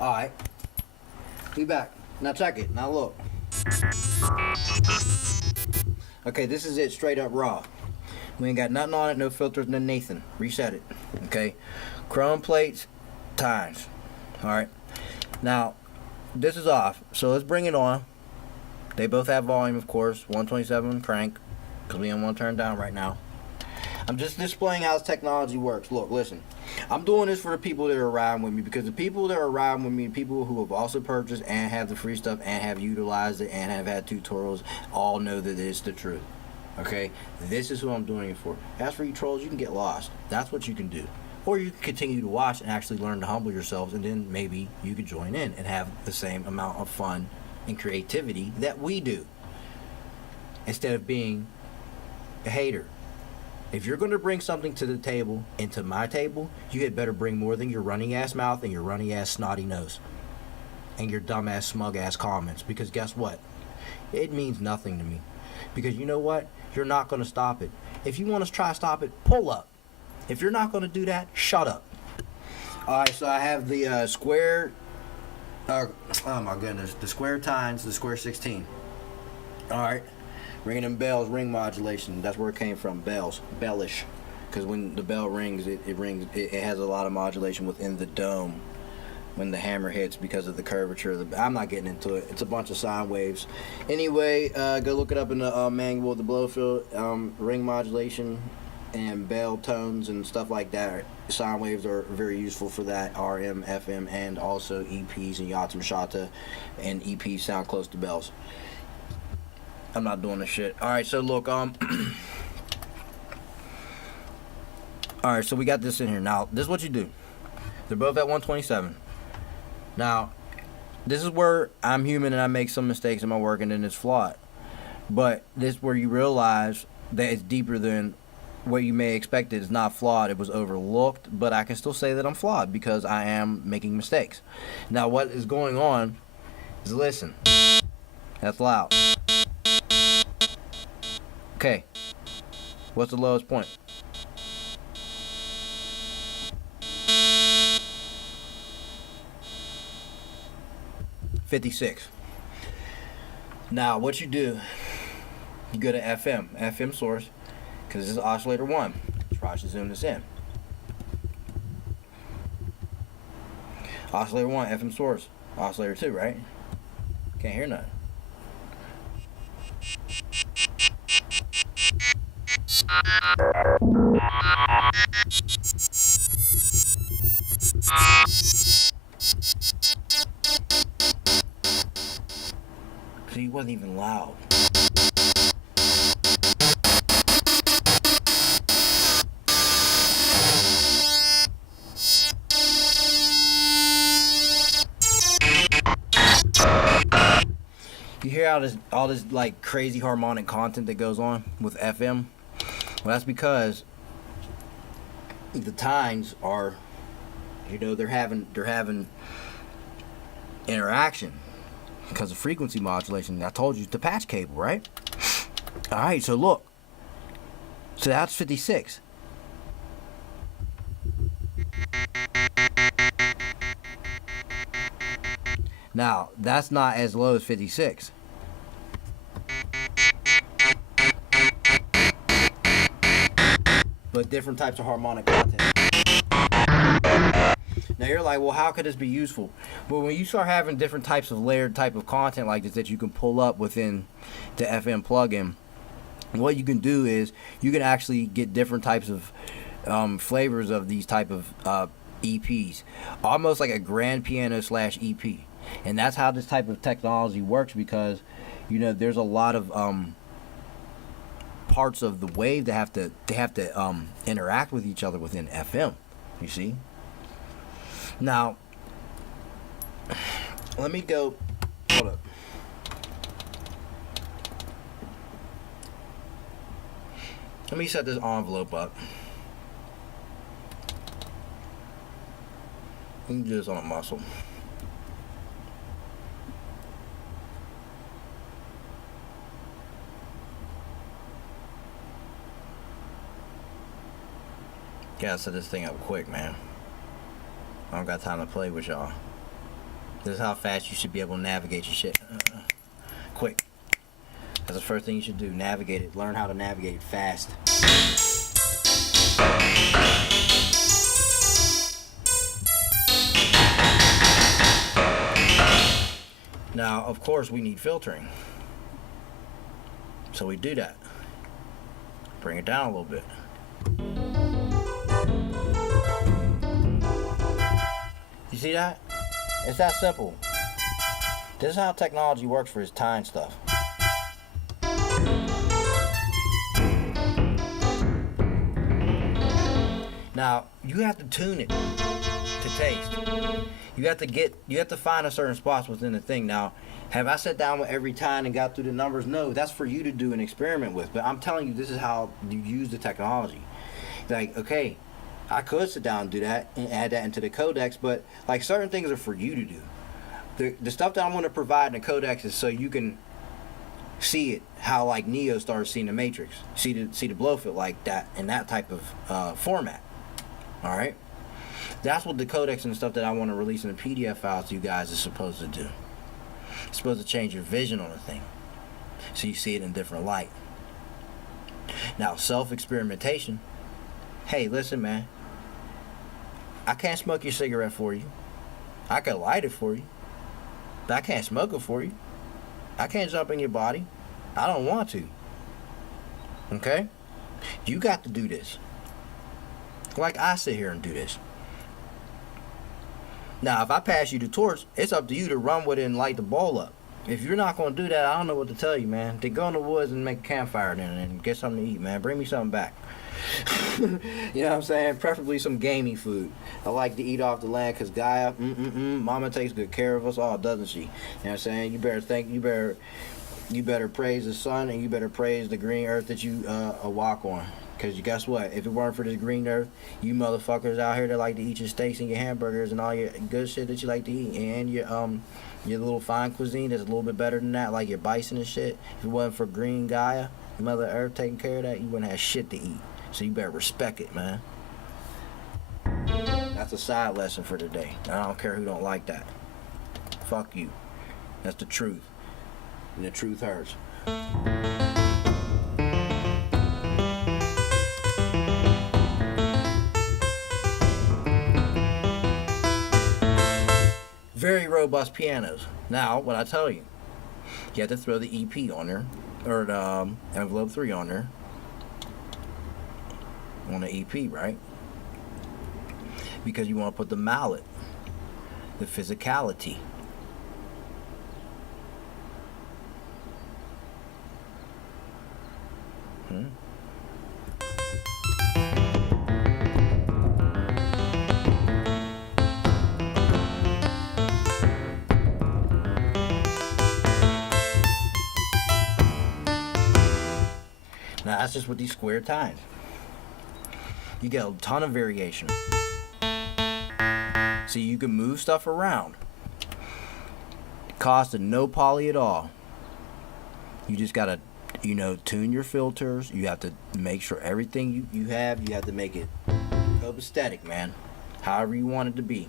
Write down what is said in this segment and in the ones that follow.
Alright, we back. Now check it. Now look. Okay, this is it straight up raw. We ain't got nothing on it, no filters, no Nathan. Reset it. Okay. Chrome plates, tines. Alright. Now, this is off. So let's bring it on. They both have volume, of course. 127 crank. Because we don't want to turn down right now. I'm just displaying how this technology works. Look, listen. I'm doing this for the people that are riding with me, because the people that are riding with me, people who have also purchased and have the free stuff and have utilized it and have had tutorials, all know that it's the truth. Okay? This is who I'm doing it for. As for you trolls, you can get lost. That's what you can do. Or you can continue to watch and actually learn to humble yourselves, and then maybe you can join in and have the same amount of fun and creativity that we do, instead of being a hater. If you're going to bring something to the table, into my table, you had better bring more than your running ass mouth and your running ass snotty nose and your dumb ass smug ass comments, because guess what? It means nothing to me. Because you know what? You're not going to stop it. If you want to try to stop it, pull up. If you're not going to do that, shut up. Alright, so I have the square, oh my goodness, the square tines, the square 16. Alright. Ringing them bells, ring modulation. That's where it came from. Bells, bellish, because when the bell rings, it rings. It has a lot of modulation within the dome when the hammer hits, because of the curvature of the. I'm not getting into it. It's a bunch of sine waves. Anyway, go look it up in the manual. The Blowfield ring modulation and bell tones and stuff like that. Sine waves are very useful for that. RM, FM, and also EPs and yachts and shata, and EPs sound close to bells. I'm not doing this shit. Alright, so look, alright, so we got this in here. Now, this is what you do. They're both at 127. Now, this is where I'm human and I make some mistakes in my work and then it's flawed. But this is where you realize that it's deeper than what you may expect. It's not flawed. It was overlooked, but I can still say that I'm flawed because I am making mistakes. Now, what is going on is, listen. That's loud. Okay, what's the lowest point? $56. Now, what you do, you go to FM source, because this is oscillator 1. So I should zoom this in. Oscillator 1, FM source. Oscillator 2, right? Can't hear nothing. See, he wasn't even loud. You hear all this like crazy harmonic content that goes on with FM? Well, that's because the tines are, they're having interaction because of frequency modulation. I told you, the patch cable, right? All right, so look. So that's 56. Now, that's not as low as 56. But different types of harmonic content. Now you're like, well, how could this be useful? Well, when you start having different types of layered type of content like this that you can pull up within the FM plugin, what you can do is you can actually get different types of flavors of these type of EPs, almost like a grand piano / EP. And that's how this type of technology works, because there's a lot of parts of the wave that have to interact with each other within FM. You see? Now, let me go. Hold up. Let me set this envelope up. Let me do this on a muscle. Gotta set this thing up quick, man. I don't got time to play with y'all. This is how fast you should be able to navigate your shit. Quick. That's the first thing you should do. Navigate it. Learn how to navigate it fast. Now, of course, we need filtering. So we do that. Bring it down a little bit. You see that? It's that simple. This is how technology works for this Tine stuff. Now, you have to tune it to taste. You have to find a certain spots within the thing. Now, have I sat down with every Tine and got through the numbers? No, that's for you to do an experiment with. But I'm telling you, this is how you use the technology. Like, okay, I could sit down and do that and add that into the codex, but like certain things are for you to do. The stuff that I'm going to provide in the codex is so you can see it, how like Neo started seeing the Matrix, see the Blowfield like that in that type of format. All right, that's what the codex and the stuff that I want to release in the PDF files to you guys is supposed to do. It's supposed to change your vision on a thing, so you see it in a different light. Now, self-experimentation. Hey, listen, man. I can't smoke your cigarette for you. I can light it for you, but I can't smoke it for you. I can't jump in your body. I don't want to. Okay? You got to do this. Like I sit here and do this. Now, if I pass you the torch, it's up to you to run with it and light the bowl up. If you're not going to do that, I don't know what to tell you, man. Then go in the woods and make a campfire then and get something to eat, man. Bring me something back. You know what I'm saying? Preferably some gamey food. I like to eat off the land because Gaia, mama takes good care of us all, doesn't she? You know what I'm saying? You better praise the sun, and you better praise the green earth that you walk on. Because guess what? If it weren't for this green earth, you motherfuckers out here that like to eat your steaks and your hamburgers and all your good shit that you like to eat, and your little fine cuisine that's a little bit better than that, like your bison and shit. If it wasn't for green Gaia, Mother Earth taking care of that, you wouldn't have shit to eat. So you better respect it, man. That's a side lesson for today. I don't care who don't like that. Fuck you. That's the truth. And the truth hurts. Very robust pianos. Now, what I tell you, you have to throw the EP on there, or the envelope 3 on there, on the EP, right? Because you want to put the mallet, the physicality. Now that's just with these square Tines. You get a ton of variation. So you can move stuff around. Cost of no poly at all. You just gotta, tune your filters. You have to make sure everything you have to make it copacetic, man. However you want it to be.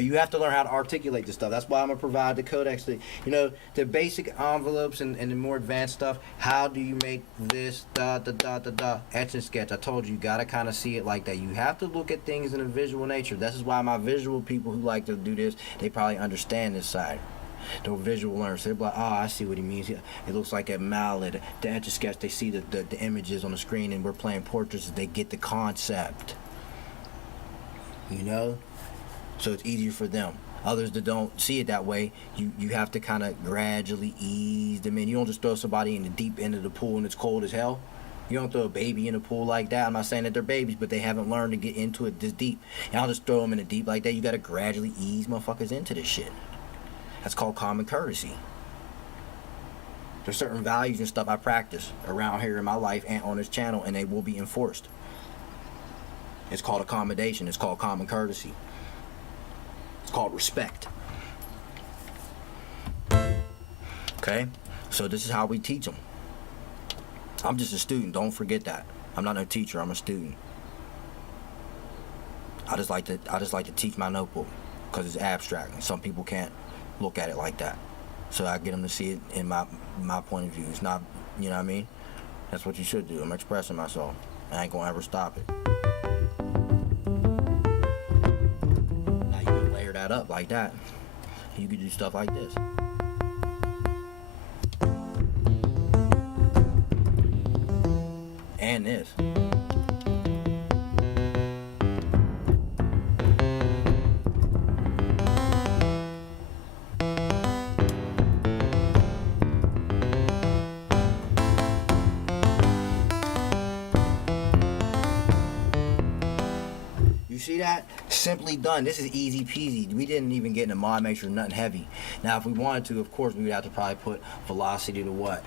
You have to learn how to articulate this stuff. That's why I'm going to provide the codex. The basic envelopes and the more advanced stuff. How do you make this, etch and sketch? I told you got to kind of see it like that. You have to look at things in a visual nature. This is why my visual people who like to do this, they probably understand this side. The visual learners, they're like, oh, I see what he means. It looks like a mallet. The etch and sketch, they see the images on the screen, and we're playing portraits. They get the concept. So it's easier for them. Others that don't see it that way, you have to kind of gradually ease them in. You don't just throw somebody in the deep end of the pool and it's cold as hell. You don't throw a baby in the pool like that. I'm not saying that they're babies, but they haven't learned to get into it this deep. And I'll just throw them in the deep like that. You got to gradually ease motherfuckers into this shit. That's called common courtesy. There's certain values and stuff I practice around here in my life and on this channel, and they will be enforced. It's called accommodation. It's called common courtesy. It's called respect. Okay? So this is how we teach them. I'm just a student. Don't forget that. I'm not no teacher. I'm a student. I just like to teach my notebook because it's abstract and some people can't look at it like that. So I get them to see it in my point of view. It's not, you know what I mean? That's what you should do. I'm expressing myself. I ain't gonna ever stop it. Now you can layer that up like that. You can do stuff like this. And this. You see that? Simply done. This is easy peasy. We didn't even get into mod matrix or nothing heavy. Now, if we wanted to, of course, we would have to probably put velocity to what?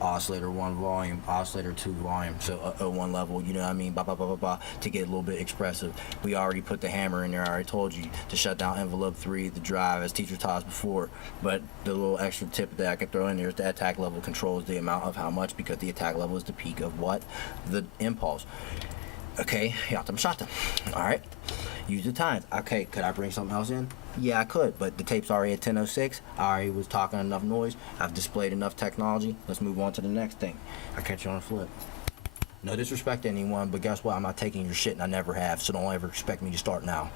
Oscillator 1 volume, oscillator 2 volume, so one level, you know what I mean, to get a little bit expressive. We already put the hammer in there. I already told you to shut down envelope 3, the drive, as teacher taught us before. But the little extra tip that I can throw in there is the attack level controls the amount of how much, because the attack level is the peak of what? The impulse. Okay, yatam shata. Alright, use the time. Okay, could I bring something else in? Yeah, I could, but the tape's already at 10:06. I already was talking enough noise. I've displayed enough technology. Let's move on to the next thing. I'll catch you on a flip. No disrespect to anyone, but guess what? I'm not taking your shit, and I never have, so don't ever expect me to start now.